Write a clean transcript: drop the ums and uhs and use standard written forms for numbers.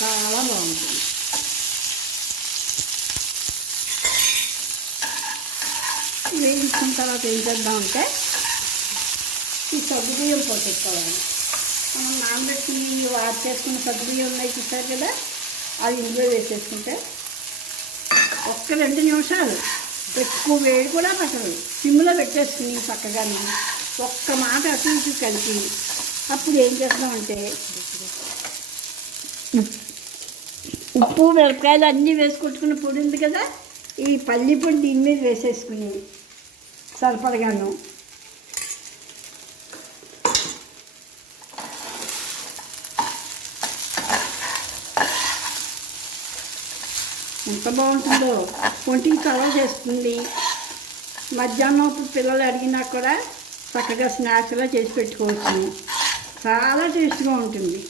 చాలా బాగుంటుంది. వేయించుకున్న తర్వాత ఏం చేద్దామంటే ఈ సగ్గుబియ్యం పోసేసుకోవాలి. మనం నానబెట్టి వాడు చేసుకున్న సగ్గుబియ్యం ఉన్నాయి చూసారు కదా, అది ఇందులో వేసేసుకుంటే ఒక్క 2 నిమిషాలు, ఎక్కువ వేడి కూడా పట్టదు, సిమ్లో పెట్టేసుకుని చక్కగా ఒక్క మాట అటు ఇటు కలిపి అప్పుడు ఏం చేస్తామంటే ఉప్పు మిరపకాయలు అన్నీ వేసి కొట్టుకున్న పొడి ఉంది కదా, ఈ పల్లి పొడి దీని మీద వేసేసుకుని సరిపడగాను ఎంత బాగుంటుందో, ఒంటికి చలవ చేస్తుంది. మధ్యాహ్నం పిల్లలు అడిగినా కూడా చక్కగా స్నాక్స్లా చేసి పెట్టుకోవచ్చు. చాలా టేస్ట్గా ఉంటుంది.